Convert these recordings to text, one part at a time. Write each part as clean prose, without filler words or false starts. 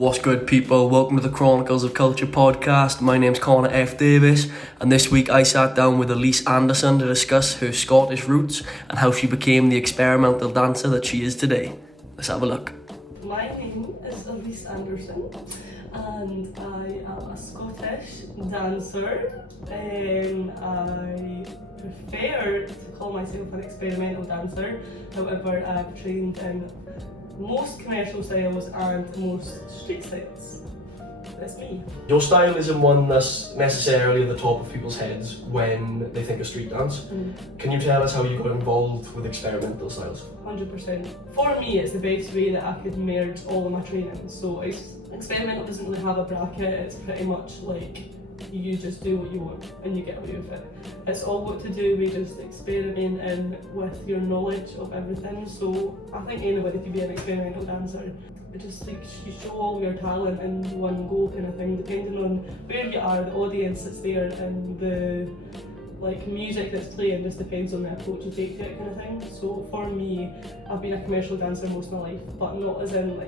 What's good, people? Welcome to the Chronicles of Culture podcast. My name's Davies, and this week I sat down with Elisse Anderson to discuss her Scottish roots and how she became the experimental dancer that she is today. Let's have a look. My name is Elisse Anderson, and I am a Scottish dancer. I prefer to call myself an experimental dancer. However, I've trained in most commercial styles and most street styles. That's me. Your style isn't one that's necessarily at the top of people's heads when they think of street dance. Can you tell us how you got involved with experimental styles? 100%. For me, it's the best way that I could merge all of my training. So experimental doesn't really have a bracket. It's pretty much like you just do what you want and you get away with it. It's all got to do with just experimenting with your knowledge of everything. So I think anybody can be an experimental dancer. It just like you show all your talent in one go kind of thing, depending on where you are, the audience that's there, and the music that's playing just depends on the approach you take to it kind of thing. So for me, I've been a commercial dancer most of my life, but not as in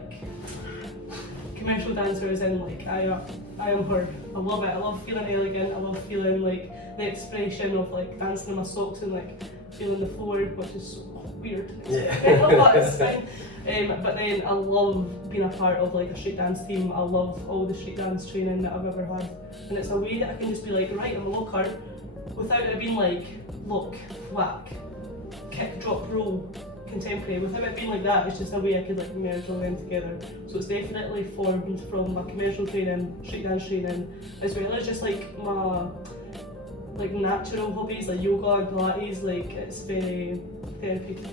commercial dancer as in I am her. I love it. I love feeling elegant. I love feeling the expression of dancing in my socks and feeling the floor, which is weird. But it's fine. But then I love being a part of a street dance team. I love all the street dance training that I've ever had, and it's a way that I can just be right, I'm a locker, without it being lock, whack, kick, drop, roll, contemporary. Without it being like that, it's just a way I could merge all them together. So it's definitely formed from my commercial training, street dance training, as well as just my natural hobbies like yoga and Pilates. It's very therapeutic.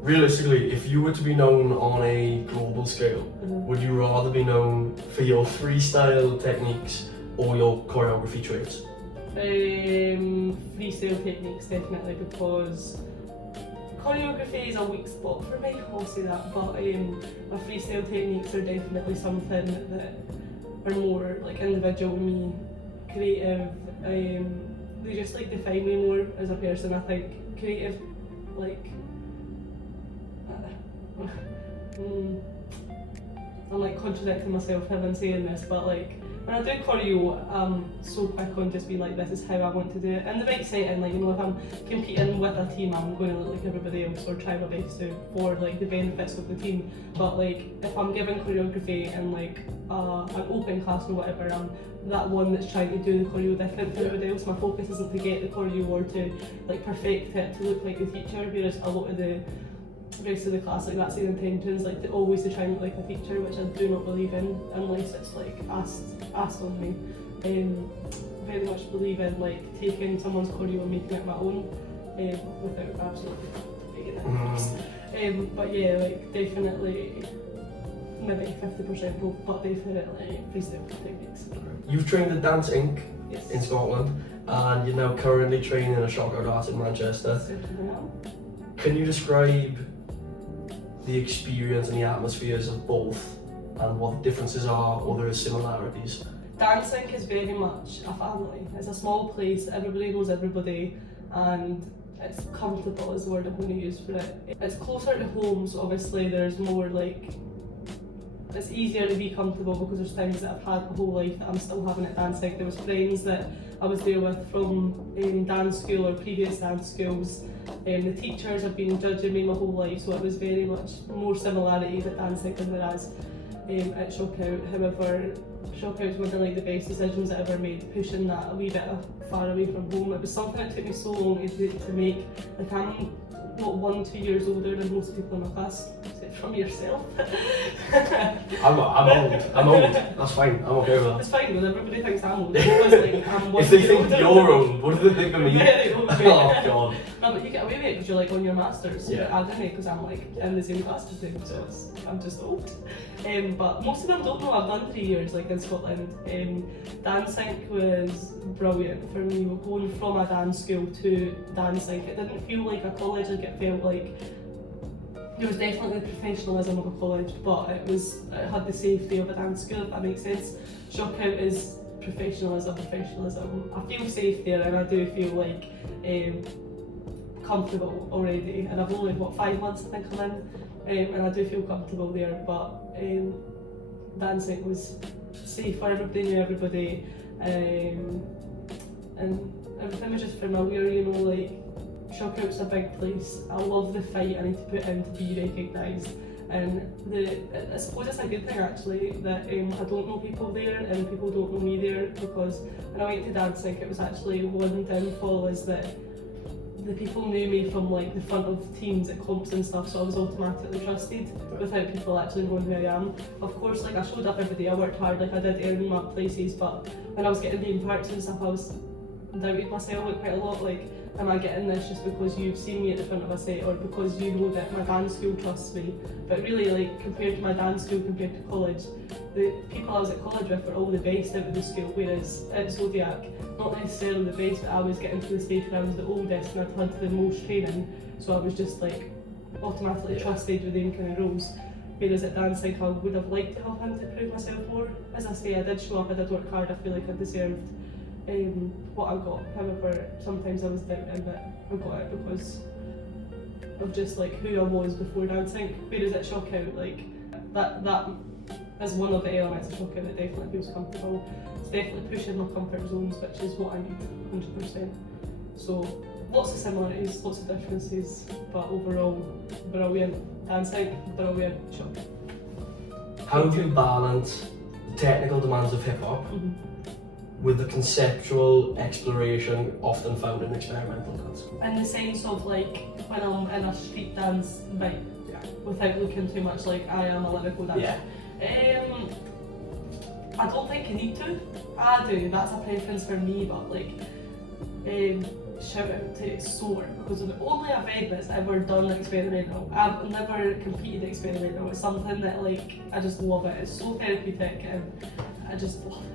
Realistically, if you were to be known on a global scale, would you rather be known for your freestyle techniques or your choreography traits? Freestyle techniques, definitely, because choreography is a weak spot for me, I'll say that, but my freestyle techniques are definitely something that are more individual to me, creative. They just define me more as a person. I think creative, I'm contradicting myself having saying this, but when I do choreo, I'm so quick on just being this is how I want to do it. In the right setting, if I'm competing with a team, I'm going to look like everybody else or try my best to for the benefits of the team. But if I'm giving choreography in an open class or whatever, I'm that one that's trying to do the choreo different to everybody else. My focus isn't to get the choreo or to perfect it to look like the teacher, whereas a lot of the rest of the class, that's their intentions, to always to try and look like a teacher, which I do not believe in unless it's asked on me. Very much believe in taking someone's choreo and making it my own, without absolutely making it. But yeah, definitely maybe 50% both, but definitely freestyle techniques. You've trained at Dance Inc. Yes. in Scotland, and you're now currently training at Shockout Arts in Manchester. Can you describe the experience and the atmospheres of both and what the differences are or there are similarities? Dancing is very much a family. It's a small place, everybody knows everybody, and it's comfortable is the word I'm going to use for it. It's closer to home, so obviously there's more it's easier to be comfortable because there's things that I've had my whole life that I'm still having at dancing. There was friends that I was there with from dance school or previous dance schools. The teachers have been judging me my whole life, so it was very much more similarities at dancing than there is at Shockout. However, Shockout was one of the best decisions I ever made, pushing that a wee bit far away from home. It was something that took me so long to make. I'm not 1-2 years older than most people in my class, except from yourself. I'm old. That's fine. I'm okay with that. It's fine, because everybody thinks I'm old. Because, I'm if they think you're old, what do they think of me? Very old. Oh god. No, but you get away with it because you're on your masters. Yeah. I didn't, because I'm in the same class as them, so I'm just old. But most of them don't know I've done 3 years in Scotland. Dancing was brilliant for me. Going from a dance school to dancing, it didn't feel like a college. It felt there was definitely the professionalism of a college, but it had the safety of a dance school, if that makes sense. Shockout is professionalism. I feel safe there, and I do feel comfortable already, and I've only 5 months I think I'm in, and I do feel comfortable there, but dancing was safer, everybody knew everybody, and everything was just familiar, you know, like Shockout's a big place. I love the fight I need to put in to be recognised, and I suppose it's a good thing actually that I don't know people there and people don't know me there, because when I went to dancing it was actually one downfall is that the people knew me from like the front of teams at comps and stuff, so I was automatically trusted without people actually knowing who I am. Of course, like I showed up every day, I worked hard, like I did earn my places, but when I was getting name parts and stuff I was doubted myself like quite a lot, like am I getting this just because you've seen me at the front of a set or because you know that my dance school trusts me? But really, like compared to my dance school, compared to college, the people I was at college with were all the best out of the school, whereas at Zodiac, not necessarily the best, but I was getting to the stage where I was the oldest and I'd had the most training, so I was just like automatically trusted with them kind of roles. Whereas at dancing I would have liked to have had to prove myself more. As I say, I did show up, I did work hard, I feel like I deserved what I got. However, sometimes I was doubting that I got it because of just like who I was before dancing. Whereas at Shockout, like that is one of the elements of Shockout that definitely feels comfortable. It's definitely pushing my comfort zones, which is what I need 100%. So lots of similarities, lots of differences, but overall brilliant dancing, brilliant Shockout. How do you balance the technical demands of hip hop with the conceptual exploration often found in experimental dance? In the sense of like when I'm in a street dance vibe, without looking too much like I am a lyrical dancer. I don't think you need to. I do, that's a preference for me, but like shout out to Soar, because of the only event that's ever done experimental. I've never competed experimental. It's something that like I just love it. It's so therapeutic and I just love it.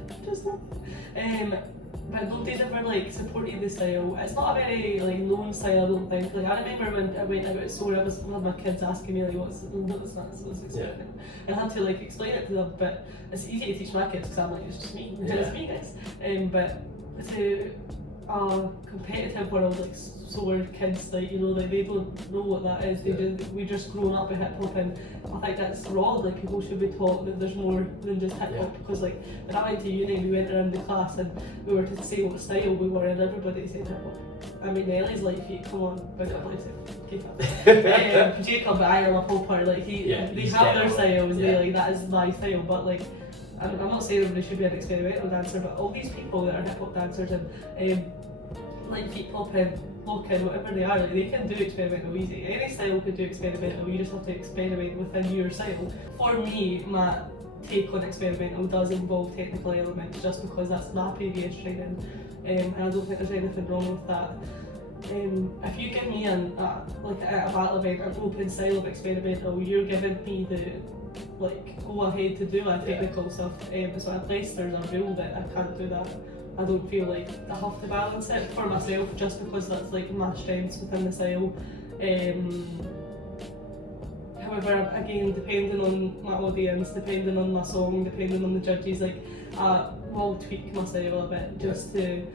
But nobody's ever like supported the style. It's not a very like known style, I don't think. Like I remember when I went out at Soar, I was one of my kids asking me like what's experimental, and I had to like explain it to them. But it's easy to teach my kids because I'm like it's just me, it's me guys. But to a competitive world like Soar kids, like you know, like they don't know what that is. We just grown up with hip hop, and I think that's wrong. Like people should be taught that there's more than just hip hop. Because like when I went to uni, we went around the class and we were to say what style we were, and everybody said hip hop. I mean, Ellie's like, come on, but I like to keep up. Jacob, I am a popper. Like they have their styles. They like that is my style, but like. I'm not saying everybody should be an experimental dancer, but all these people that are hip hop dancers and like feet popping, locking, whatever they are, like, they can do experimental easy. Any style could do experimental, you just have to experiment within your style. For me, my take on experimental does involve technical elements just because that's my previous training, and I don't think there's anything wrong with that. If you give me like at a battle event an open style of experimental, you're giving me the go ahead to do a technical stuff. So unless there's a rule that I can't do that, I don't feel like I have to balance it for myself just because that's like my strengths within the style. However, again, depending on my audience, depending on my song, depending on the judges, like I will tweak my style a bit just to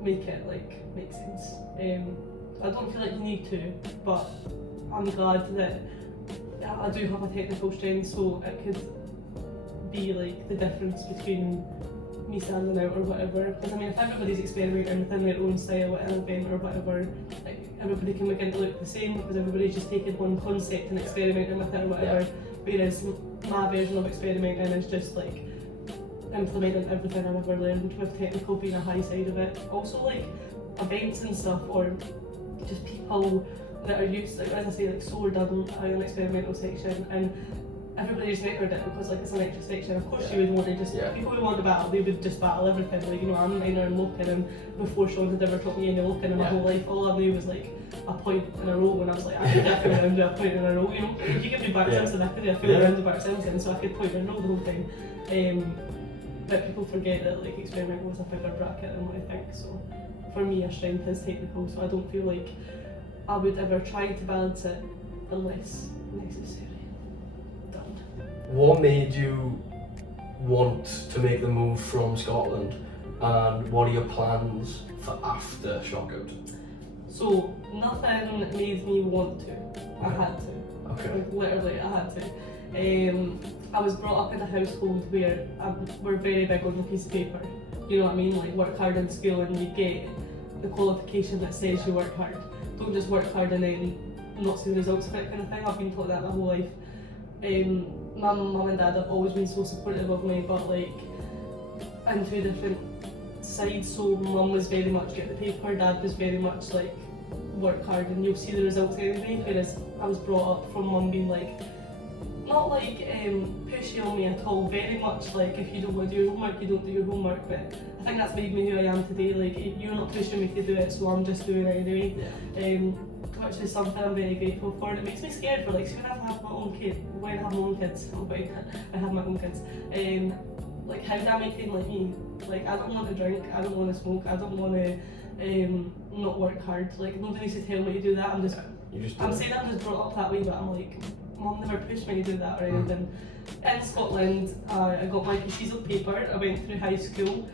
make it like make sense. I don't feel like you need to, but I'm glad that I do have a technical strength, so it could be like the difference between me standing out or whatever. Because I mean, if everybody's experimenting within their own style at an event or whatever, like everybody can begin to look the same because everybody's just taking one concept and experimenting with it or whatever. Whereas my version of experimenting is just like implementing everything I've ever learned, with technical being a high side of it. Also like events and stuff, or just people that are used, like as I say, like Soar done an experimental section and everybody just recorded it because like it's an extra section. Of course you would want to just, people who want to battle, they would just battle everything. Like, you know, I'm minor in looking, and before Sean had ever taught me any looking in my whole life, all I knew was like a point in a row, and I was like, I could definitely around do a point in a row, you know. You could do Bart Simpson, I could do a full round of Bart Simpson, so I could point in a row the whole time. But people forget that like experimental was a bigger bracket than what I think, so for me a strength is technical, so I don't feel like I would ever try to balance it unless necessary. Done. What made you want to make the move from Scotland, and what are your plans for after Shockout? So nothing made me want to. I had to. Okay. Like, literally, I had to. I was brought up in a household where we're very big on the piece of paper. You know what I mean? Like work hard in school and you get the qualification that says you work hard. Don't just work hard and then not see the results of it kind of thing. I've been taught that my whole life. My mum and dad have always been so supportive of me, but like in two different sides. So mum was very much get the paper, dad was very much like work hard and you'll see the results anyway. Whereas I was brought up from mum being like, not like pushy on me at all, very much like if you don't want to do your homework, you don't do your homework. But I think that's made me who I am today. Like you're not pushing me to do it, so I'm just doing it anyway. Which is something I'm very grateful for. And it makes me scared for like, see when I have my own kids, I have my own kids. Like how do I make them like me? Like I don't want to drink, I don't want to smoke, I don't want to not work hard. Like nobody needs to tell me to do that. I'm saying I'm just brought up that way, but I'm like, mum never pushed me to do that or anything. In Scotland, I got my pieces of paper. I went through high school.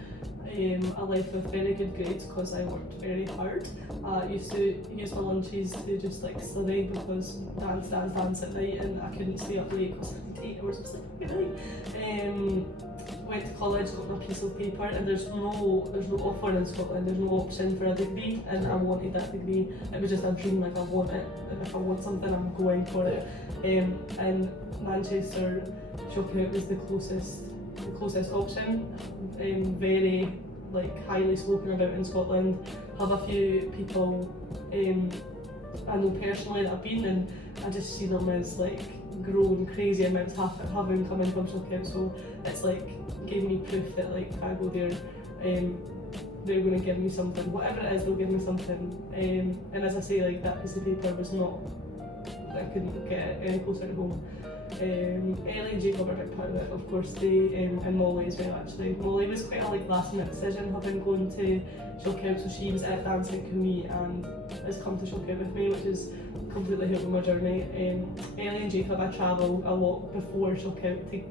I left with very good grades because I worked very hard. I used to use my lunches to just like study because dance at night, and I couldn't stay up late because I had 8 hours of sleep every night. Went to college, got my piece of paper, and there's no offer in Scotland. There's no option for a degree, and I wanted that degree. It was just a dream, like I want it, and if I want something, I'm going for it. And Manchester Shopcout was the closest option. Very like highly spoken about in Scotland. Have a few people I know personally that have been, and I just see them as like grown crazy amounts having come in from Shopcout. So it's like gave me proof that like if I go there, they're going to give me something. Whatever it is, they'll give me something. And as I say, like that piece of paper was not, I couldn't get it any closer to home. Ellie and Jacob are a big part of it, of course. They and Molly as well. Actually, Molly was quite a like last minute decision, having gone to Shopcout. So she was at dancing with me and has come to Shopcout with me, which is completely helped with my journey. Ellie and Jacob, I travel a lot before Shopcout to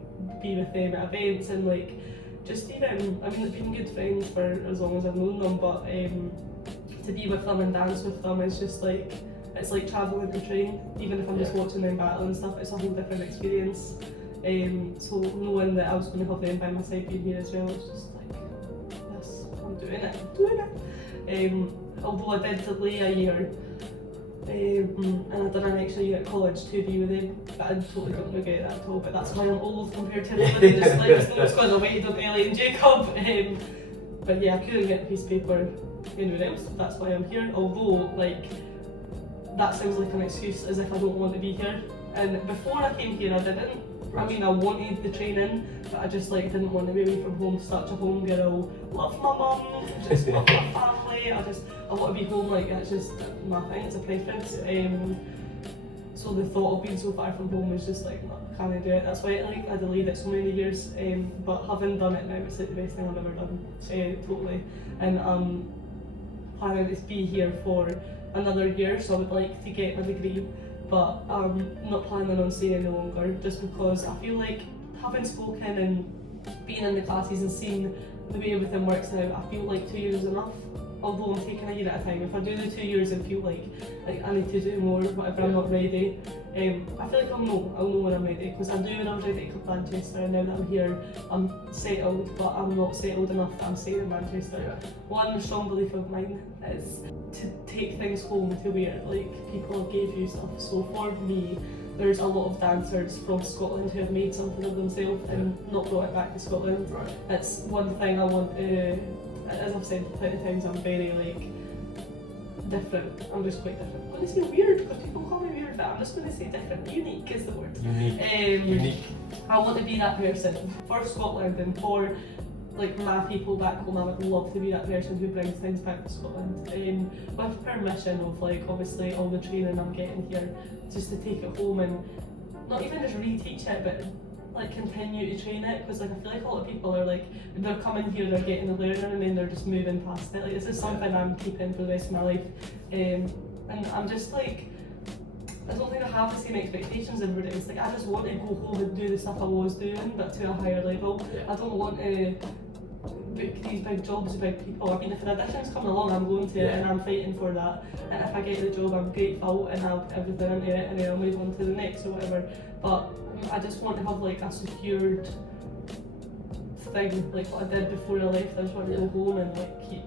be with them at events and like just even. I mean, they've been good friends for as long as I've known them, but to be with them and dance with them is just like. It's like travelling the train, even if I'm just watching them battle and stuff, it's a whole different experience. So knowing that I was going to have them by my side being here as well, it's just like, yes, I'm doing it. Although I did delay a year, and I done an extra year at college to be with them, but I totally don't regret that at all, but that's why I'm old compared to everybody, just like, it's not because I waited on Ellie and Jacob. But yeah, I couldn't get a piece of paper anywhere else, that's why I'm here, although like, that sounds like an excuse as if I don't want to be here. And before I came here I didn't. I mean I wanted the training, but I just like didn't want to be away from home, such a home girl. Love my mum, just love my family. I want to be home, like it's just my thing, it's a preference. So the thought of being so far from home was just like, can I do it? That's why I delayed it so many years. But having done it now, it's like the best thing I've ever done. Totally. And planning to be here for another year, so I would like to get my degree, but I'm not planning on staying any longer, just because I feel like having spoken and being in the classes and seeing the way everything works now, I feel like 2 years is enough. Although I'm taking a year at a time. If I do the 2 years and feel like I need to do more, whatever, I'm not ready, I feel like I'll know when I'm ready, because I knew when I was ready to come to Manchester, and now that I'm here, I'm settled, but I'm not settled enough that I'm staying in Manchester. One strong belief of mine is to take things home to where like people gave you stuff. So for me, there's a lot of dancers from Scotland who have made something of themselves and not brought it back to Scotland. Right. It's one thing I want to, as I've said plenty of times, I'm very like different. I'm just quite different. I'm going to say weird because people call me weird, but I'm just going to say different. Unique is the word. Unique. I want to be that person for Scotland and for like my people back home. I would love to be that person who brings things back to Scotland, with permission of like obviously all the training I'm getting here, just to take it home and not even just reteach it, but like continue to train it, because like I feel like a lot of people are like, they're coming here, they're getting the learning and then they're just moving past it. Like this is something I'm keeping for the rest of my life, and I'm just like, I don't think I have the same expectations as everybody else. Like I just want to go home and do the stuff I was doing, but to a higher level. I don't want to book these big jobs with big people. I mean, if an audition's coming along, I'm going to it and I'm fighting for that. And if I get the job, I'm grateful and I'll put everything into it, and then I'll move on to the next or whatever. But I just want to have like a secured thing, like what I did before I left. I just want to go home and like keep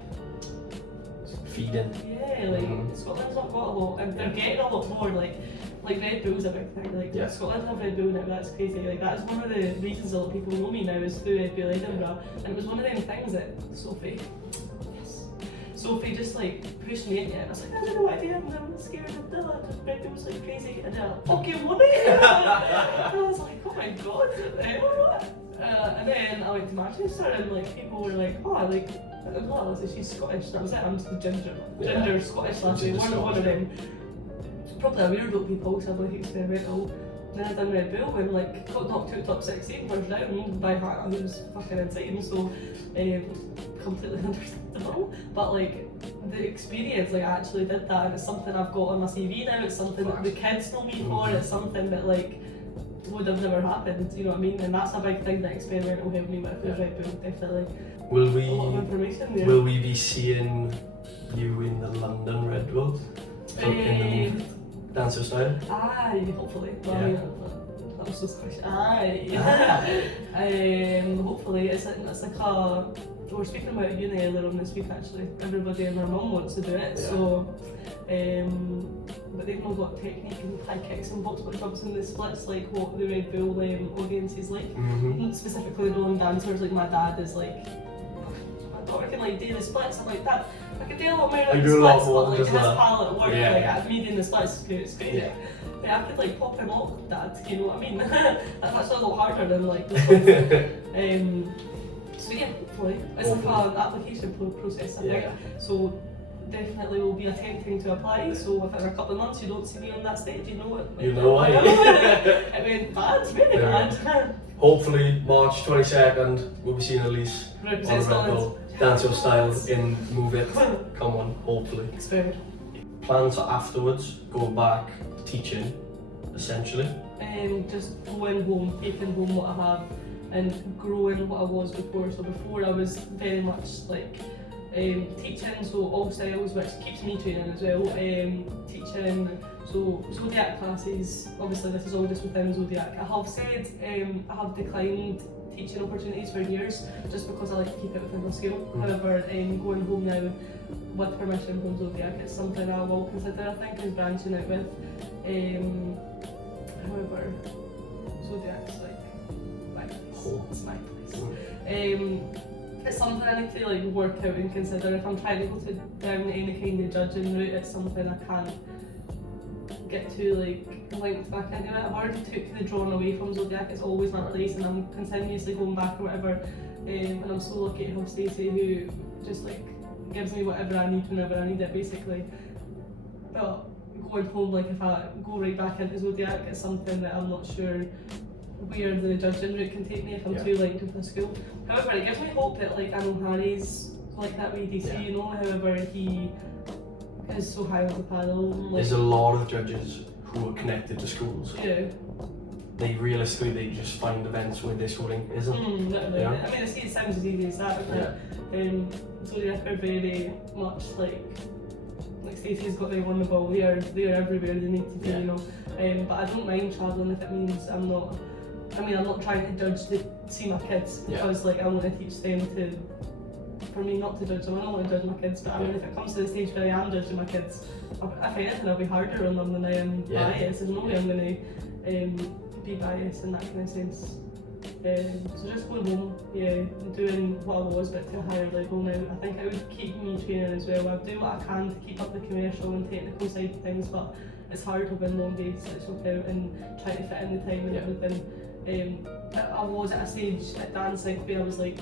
feeding. Yeah, like Scotland's not got a lot, and they're getting a lot more. Like Red Bull's a big thing. Like Scotland have Red Bull now. That's crazy. Like that's one of the reasons a lot of people know me now is through Red Bull Edinburgh, and it was one of them things that Sophie just like pushed me into it. I was like, I don't know what idea, I'm scared of that. Just Red Bull's like crazy, and I fucking won it. And I was like, oh my god, what the hell? And then I went to Manchester, and like people were like, oh, I like. Well, she's Scottish, that was it, I'm just a ginger Scottish lassie, one of them. Probably a weirdo people, so I don't think experimental. And then I done Red Bull and like got knocked out top 16 first round by Hannah, who was fucking insane, so completely understandable. But like the experience, like I actually did that, and it's something I've got on my CV now, it's something that the kids know me for, it's something that like would have never happened, you know what I mean? And that's a big thing that experimental helped me with Red Bull, definitely. Will a lot of information there. Will we be seeing you in the London Red Bull? In the dancer style? Aye, hopefully. I'm so Scottish. Aye. Hopefully, it's like a. We were speaking about uni earlier on this week actually. Everybody and their mum wants to do it, so. But they've not got technique and high kicks and box jumps and the splits like what the Red Bull audience is like. Specifically the known dancers, like my dad is like, my daughter can like do the splits. I'm like, that I can do a lot more like the splits, but like his palette work, like me doing the splits is great. Yeah, I could like pop him off that, you know what I mean? That's actually a lot harder than like the splits. So yeah, hopefully. It's like an application process, I think. So definitely will be attempting to apply, so within a couple of months you don't see me on that stage, you know what? You know why? It went bad, very bad. Hopefully March 22nd we'll be seeing Elisse on the Red Bull Dance Your Style in Move It. Come on, hopefully. Experiment. Plans for afterwards, go back teaching, essentially. Just going home, taking home what I have and growing what I was before. So before I was very much like teaching, so all styles, which keeps me training as well. Teaching, so Zodiac classes, obviously this is all just within Zodiac. I have said I have declined teaching opportunities for years just because I like to keep it within my skill. However, going home now with permission from Zodiac, it's something I will consider, I think, is branching out with. However, Zodiac's like my place, it's my place. It's something I need to like work out and consider. If I'm trying to go down any kind of judging route, it's something I can't get too like linked back into it. I've already took the drawing away from Zodiac, it's always my place and I'm continuously going back or whatever. And I'm so lucky to have Stacey who just like gives me whatever I need whenever I need it basically. But going home, like if I go right back into Zodiac, it's something that I'm not sure where the judging route can take me if I'm too linked with the school. However, it gives me hope that like I know Harry's like that with DC, you know, however he is so high on the panel. Like, there's a lot of judges who are connected to schools. Yeah. They just find events where this schooling isn't. Literally. I mean, I see it sounds as easy as that, but Zodiac are very much like Stacey's got them on the ball. They're everywhere they need to be, you know. But I don't mind travelling if it means I'm not trying to judge to see my kids because like I want to teach them to, for me not to judge them. I don't want to judge my kids, but I mean if it comes to the stage where I am judging my kids, if anything I'll be harder on them than I am biased. There's no way I'm going to be biased in that kind of sense. So just going home, doing what I was but to a higher level now. I think it would keep me training as well. I do what I can to keep up the commercial and technical side of things, but it's hard having long days to switch out and try to fit in the time and everything. I was at a stage at dancing where I was like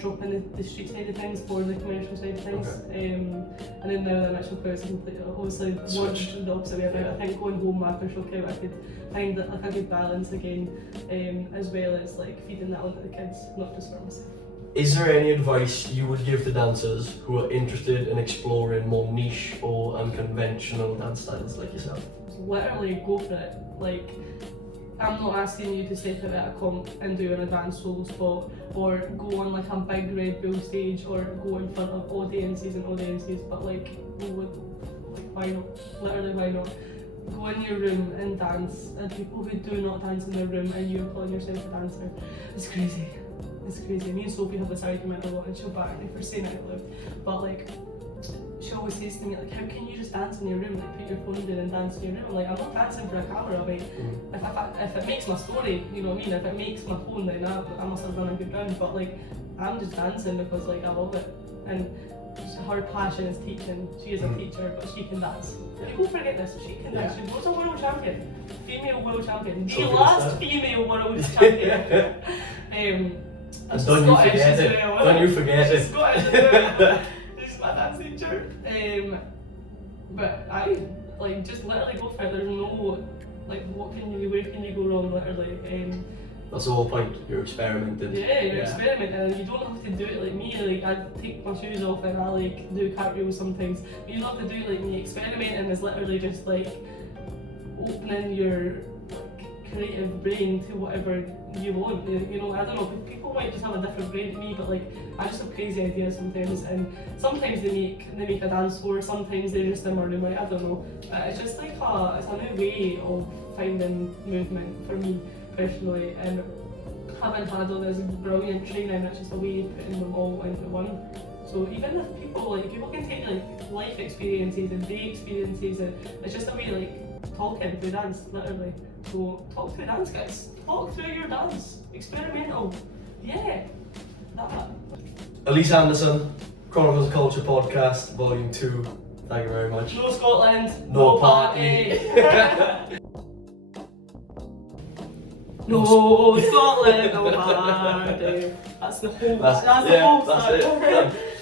dropping the street side of things for the commercial side of things. And then now that I'm at Shock Out, it's completely obviously one the opposite way about. I think going home after Shock Out I could find like a good balance again, as well as like feeding that onto the kids, not just for myself. Is there any advice you would give to dancers who are interested in exploring more niche or unconventional dance styles like yourself? Literally go for it. Like, I'm not asking you to step out at a comp and do an advanced solo spot or go on like a big Red Bull stage or go in front of audiences, but like, why not? Literally, why not? go in your room and dance, and people who do not dance in their room and you're calling yourself a dancer, it's crazy. It's crazy. Me and Sophie have this argument a lot, and she'll back me for saying it out loud. But like, she always says to me, like, how can you just dance in your room? Like, put your phone down and dance in your room. I'm like, I'm not dancing for a camera. Like, if it makes my story, you know what I mean? If it makes my phone, then I must have done a good round. But like, I'm just dancing because like I love it. And her passion is teaching. She is a teacher, but she can dance. People forget this. She can dance. She was a world champion, female world champion, the last female world champion. And don't you forget it. Don't you forget it. She's Scottish as well. She's my dance teacher. But I like just literally go for it. There's no like where can you go wrong literally. That's the whole point. You're experimenting. Yeah, you're experimenting, and you don't have to do it like me. Like I take my shoes off and I like do cartwheels sometimes. But you don't have to do it like me. Experimenting is literally just like opening your creative brain to whatever you want. You know, I don't know. People might just have a different brain to me, but like I just have crazy ideas sometimes, and sometimes they make a dance floor. Sometimes they're just in my room. Like I don't know. It's just like it's a new way of finding movement for me personally, and having had all this brilliant training, it's just a way of putting them all into one. So even if people can take like life experiences and day experiences, and it's just a way like talking through dance, literally. So talk through dance, guys. Talk through your dance. Experimental. Yeah. That. Elisse Anderson, Chronicles of Culture podcast, Volume 2. Thank you very much. No Scotland, No party. No Scotland, no party. That's the whole. That's the whole. That's it.